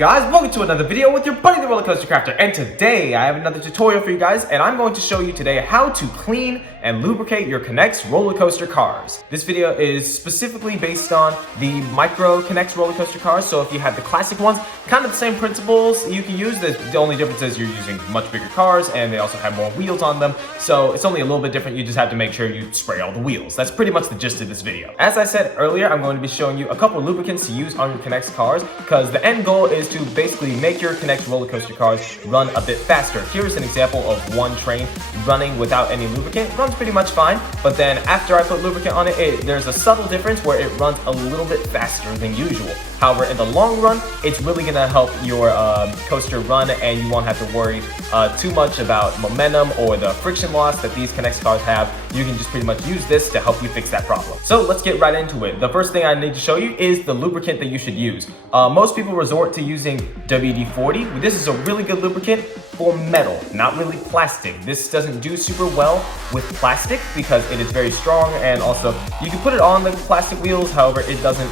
guys? Welcome to another video with your buddy the Roller Coaster Crafter, and today I have another tutorial for you guys, and I'm going to show you today how to clean and lubricate your NEX roller coaster cars. This video is specifically based on the micro NEX roller coaster cars, so if you have the classic ones, kind of the same principles you can use. The only difference is you're using much bigger cars and they also have more wheels on them, so it's only a little bit different. You just have to make sure you spray all the wheels. That's pretty much the gist of this video. As I said earlier, I'm going to be showing you a couple of lubricants to use on your NEX cars, because the end goal is to basically make your NEX roller coaster cars run a bit faster. Here's an example of one train running without any lubricant. It runs pretty much fine, but then after I put lubricant on it, there's a subtle difference where it runs a little bit faster than usual. However, in the long run, it's really gonna help your coaster run, and you won't have to worry too much about momentum or the friction loss that these NEX cars have. You can just pretty much use this to help you fix that problem. So let's get right into it. The first thing I need to show you is the lubricant that you should use. Most people resort to using WD-40. This is a really good lubricant for metal, not really plastic. This doesn't do super well with plastic because it is very strong, and also you can put it on the plastic wheels. However, it doesn't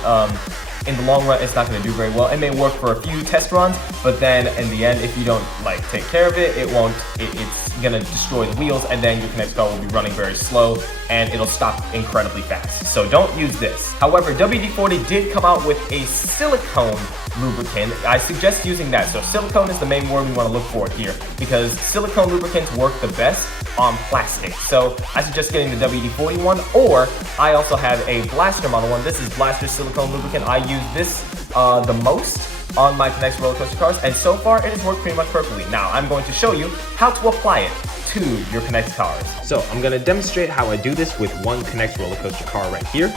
in the long run, it's not going to do very well. It may work for a few test runs, but then in the end, if you don't take care of it, it's going to destroy the wheels, and then your NEX car will be running very slow and it'll stop incredibly fast. So don't use this. However, WD-40 did come out with a silicone lubricant. I suggest using that. So silicone is the main word we want to look for here, because silicone lubricants work the best on plastic. So I suggest getting the WD-40 one, or I also have a Blaster model one. This is Blaster silicone lubricant. I use this the most on my NEX roller coaster cars, and so far it has worked pretty much perfectly. Now I'm going to show you how to apply it to your NEX cars. So I'm going to demonstrate how I do this with one NEX roller coaster car right here.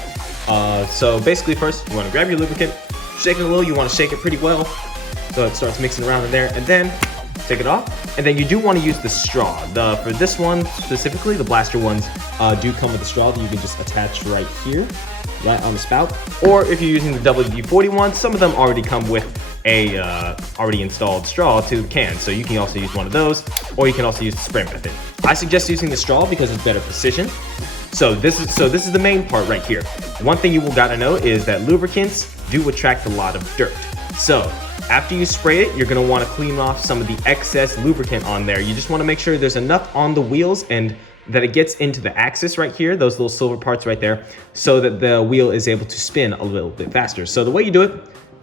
So basically, first you want to grab your lubricant, shake it a little. You want to shake it pretty well so it starts mixing around in there, and then take it off. And then you do want to use the straw. For this one specifically, the Blaster ones do come with a straw that you can just attach right here, right on the spout. Or if you're using the WD-40 one, some of them already come with a already installed straw to the can, so you can also use one of those, or you can also use the spray method. I suggest using the straw because it's better precision. So this is the main part right here. One thing you will gotta know is that lubricants do attract a lot of dirt. So after you spray it, you're gonna wanna clean off some of the excess lubricant on there. You just wanna make sure there's enough on the wheels and that it gets into the axis right here, those little silver parts right there, so that the wheel is able to spin a little bit faster. So the way you do it,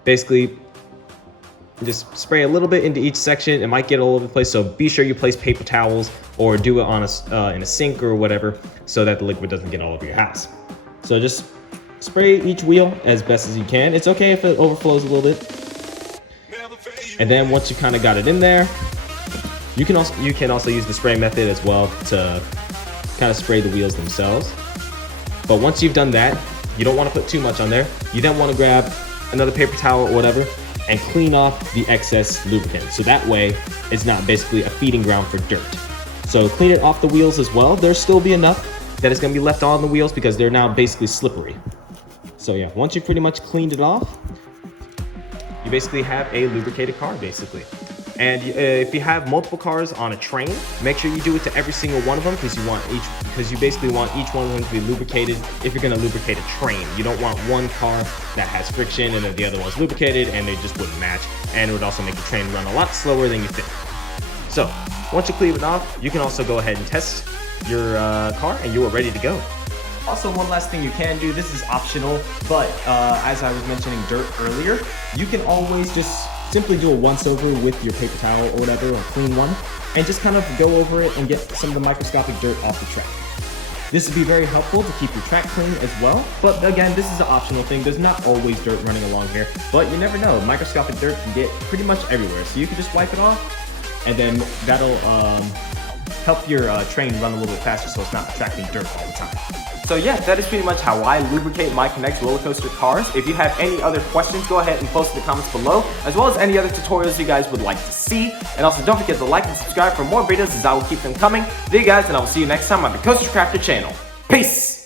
basically, just spray a little bit into each section. It might get all over the place, so be sure you place paper towels or do it on in a sink or whatever, so that the liquid doesn't get all over your house. So just spray each wheel as best as you can. It's okay if it overflows a little bit. And then once you kind of got it in there, you can also use the spray method as well to kind of spray the wheels themselves. But once you've done that, you don't want to put too much on there. You then want to grab another paper towel or whatever and clean off the excess lubricant, so that way it's not basically a feeding ground for dirt. So clean it off the wheels as well. There'll still be enough that is going to be left on the wheels because they're now basically slippery. So yeah, once you've pretty much cleaned it off, you basically have a lubricated car basically. And if you have multiple cars on a train, make sure you do it to every single one of them, because you basically want each one of them to be lubricated. If you're going to lubricate a train, you don't want one car that has friction and then the other one's lubricated, and they just wouldn't match, and it would also make the train run a lot slower than you think. So once you clean it off, you can also go ahead and test your car, and you are ready to go. Also, one last thing you can do, this is optional, but as I was mentioning dirt earlier, you can always just simply do a once over with your paper towel or whatever, or clean one, and just kind of go over it and get some of the microscopic dirt off the track. This would be very helpful to keep your track clean as well, but again, this is an optional thing. There's not always dirt running along here, but you never know. Microscopic dirt can get pretty much everywhere, so you can just wipe it off, and then that'll help your train run a little bit faster so it's not attracting dirt all the time. So yeah, that is pretty much how I lubricate my NEX roller coaster cars. If you have any other questions, go ahead and post in the comments below, as well as any other tutorials you guys would like to see. And also don't forget to like and subscribe for more videos, as I will keep them coming. There you guys, and I will see you next time on the Coaster Crafter channel. Peace!